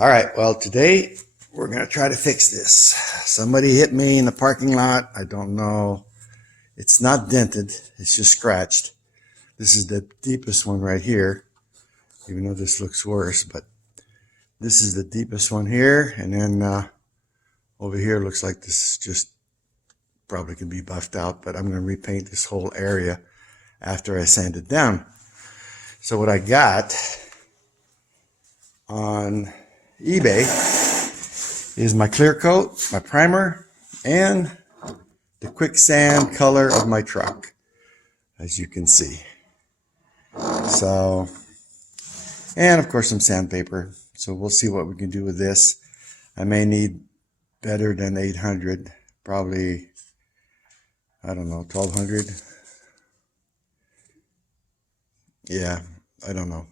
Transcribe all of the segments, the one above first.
All right, well, today we're going to try to fix this. Somebody hit me in the parking lot. I don't know. It's not dented. It's just scratched. This is the deepest one right here, even though this looks worse, but this is the deepest one here. And then over here looks like this is just probably can be buffed out, but I'm going to repaint this whole area after I sand it down. So what I got on eBay is my clear coat, my primer, and the quicksand color of my truck, as you can see. So, and of course some sandpaper. So we'll see what we can do with this. I may need better than 800, probably, I don't know, 1200. Yeah, I don't know.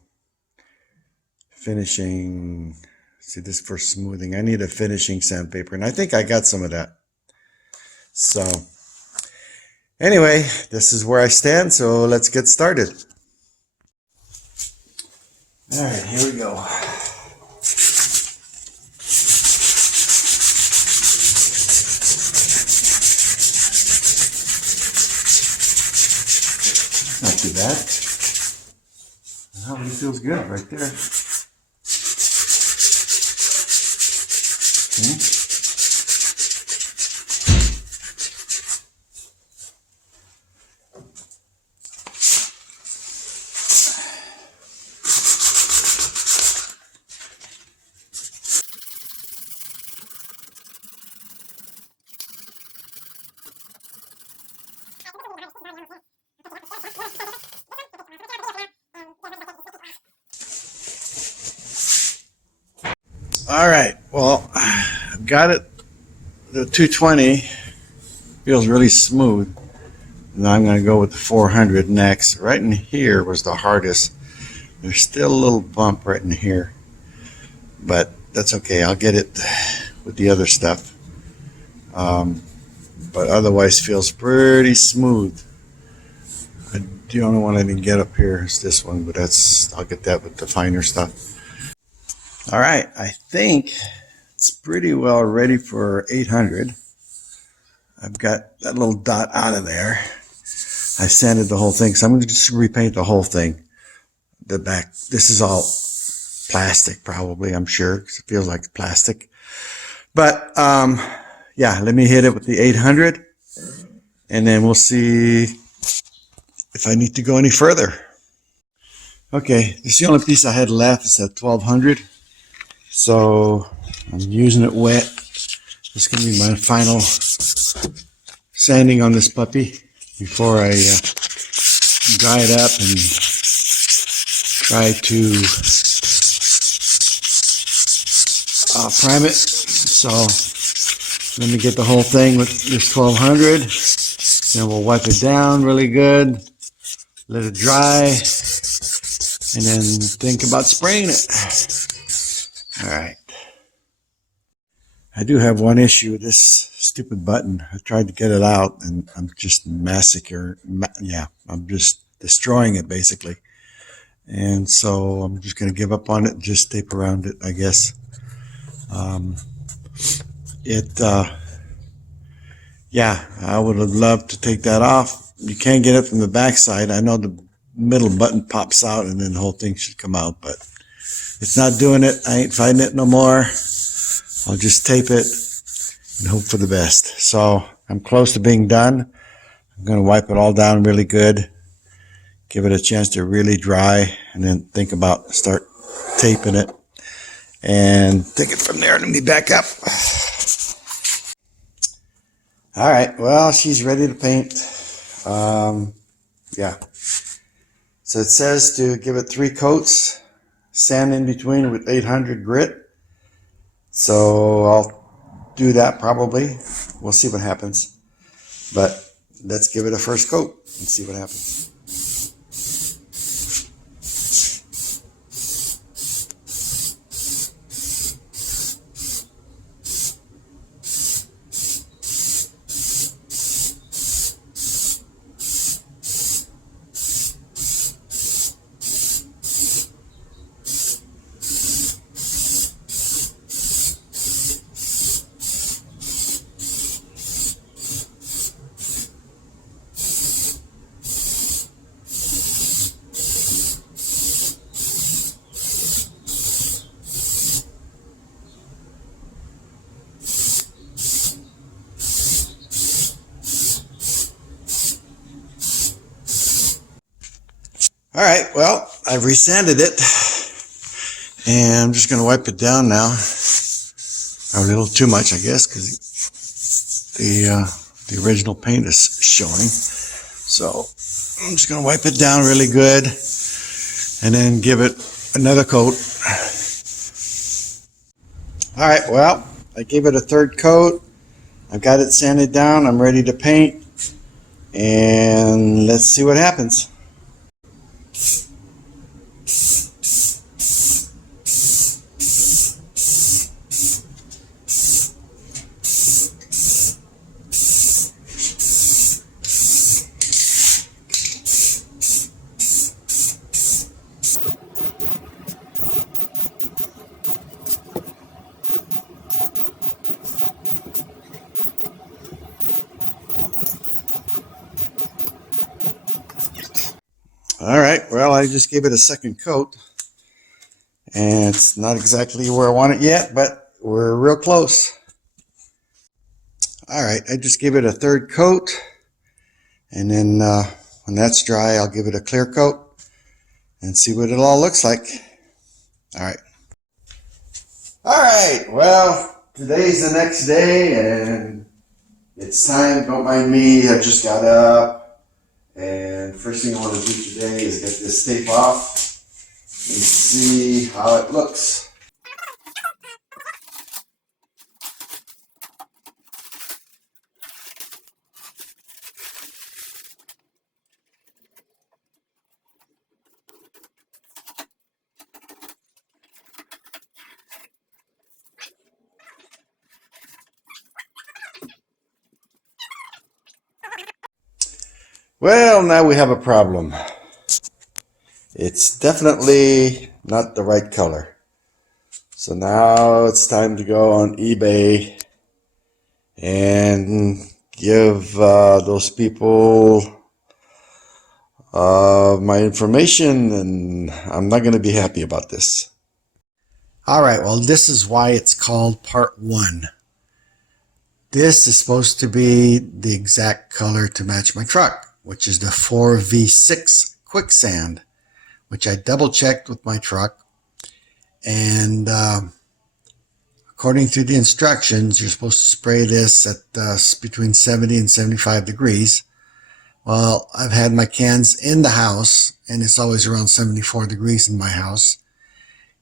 Finishing, see, this for smoothing. I need a finishing sandpaper, and I think I got some of that. So anyway, this is where I stand, so let's get started. All right, here we go. Not too bad. Oh, it feels good right there. Okay. All right, well, I've got it. The 220 feels really smooth. Now I'm going to go with the 400 next. Right in here was the hardest. There's still a little bump right in here, but that's okay. I'll get it with the other stuff. But otherwise feels pretty smooth. The only one I didn't get up here is this one, but I'll get that with the finer stuff. All right, I think it's pretty well ready for 800. I've got that little dot out of there. I sanded the whole thing, so I'm going to just repaint the whole thing. The back, this is all plastic probably, I'm sure, because it feels like plastic. But yeah, let me hit it with the 800, and then we'll see if I need to go any further. Okay, this is the only piece I had left. It's at 1200. So I'm using it wet. This is going to be my final sanding on this puppy before I dry it up and try to prime it. So let me get the whole thing with this 1200. Then we'll wipe it down really good, let it dry, and then think about spraying it. All right. I do have one issue with this stupid button. I tried to get it out, and I'm just I'm just destroying it basically. And so I'm just going to give up on it and just tape around it, I guess. Yeah, I would have loved to take that off. You can't get it from the back side. I know the middle button pops out and then the whole thing should come out, but it's not doing it. I ain't fighting it no more. I'll just tape it and hope for the best. So I'm close to being done. I'm going to wipe it all down really good, give it a chance to really dry, and then think about start taping it and take it from there and be back up. All right, well, she's ready to paint. Yeah. So it says to give it 3 coats, sand in between with 800 grit. So I'll do that probably. We'll see what happens. But let's give it a first coat and see what happens. All right, well, I've resanded it, and I'm just going to wipe it down now. A little too much, I guess, because the original paint is showing. So I'm just going to wipe it down really good, and then give it another coat. All right, well, I gave it a third coat. I've got it sanded down. I'm ready to paint, and let's see what happens. All right, well, I just gave it a second coat, and it's not exactly where I want it yet, but we're real close. All right, I just gave it a third coat, and then when that's dry, I'll give it a clear coat and see what it all looks like. All right. All right, well, today's the next day, and it's time. Don't mind me, I just got up. And first thing I want to do today is get this tape off and see how it looks. Well, now we have a problem. It's definitely not the right color. So now it's time to go on eBay and give those people my information, and I'm not going to be happy about this. All right, well, this is why it's called part 1. This is supposed to be the exact color to match my truck, which is the 4V6 Quicksand, which I double checked with my truck. And according to the instructions, you're supposed to spray this at between 70 and 75 degrees. Well, I've had my cans in the house, and it's always around 74 degrees in my house.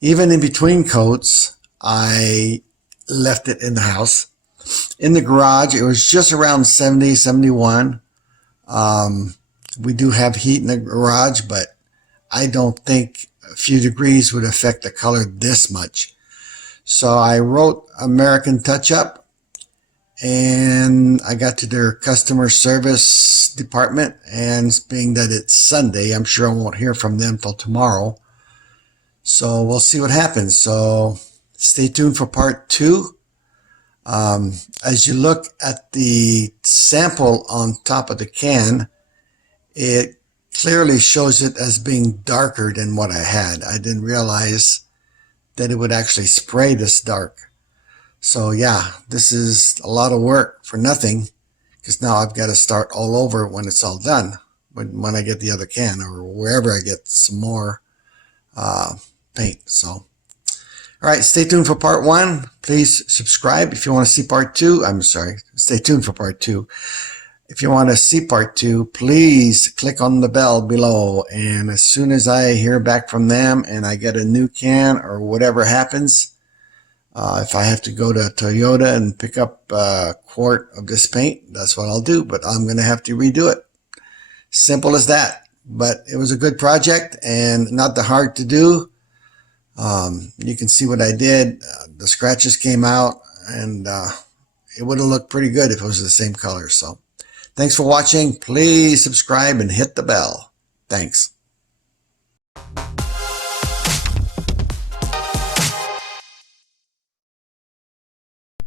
Even in between coats, I left it in the house. In the garage, it was just around 70, 71. We do have heat in the garage, but I don't think a few degrees would affect the color this much. So I wrote American Touch Up, and I got to their customer service department, and being that it's Sunday, I'm sure I won't hear from them till tomorrow. So we'll see what happens. So stay tuned for part 2. As you look at the sample on top of the can, it clearly shows it as being darker than what I had. I didn't realize that it would actually spray this dark. So yeah, this is a lot of work for nothing, because now I've got to start all over when it's all done, when I get the other can, or wherever I get some more paint. So all right, stay tuned for part 1. Please subscribe if you want to see part 2. I'm sorry, stay tuned for part 2. If you want to see part 2, please click on the bell below. And as soon as I hear back from them and I get a new can or whatever happens, if I have to go to Toyota and pick up a quart of this paint, that's what I'll do. But I'm going to have to redo it. Simple as that. But it was a good project and not that hard to do. You can see what I did. The scratches came out, and it would have looked pretty good if it was the same color. So thanks for watching. Please subscribe and hit the bell. Thanks.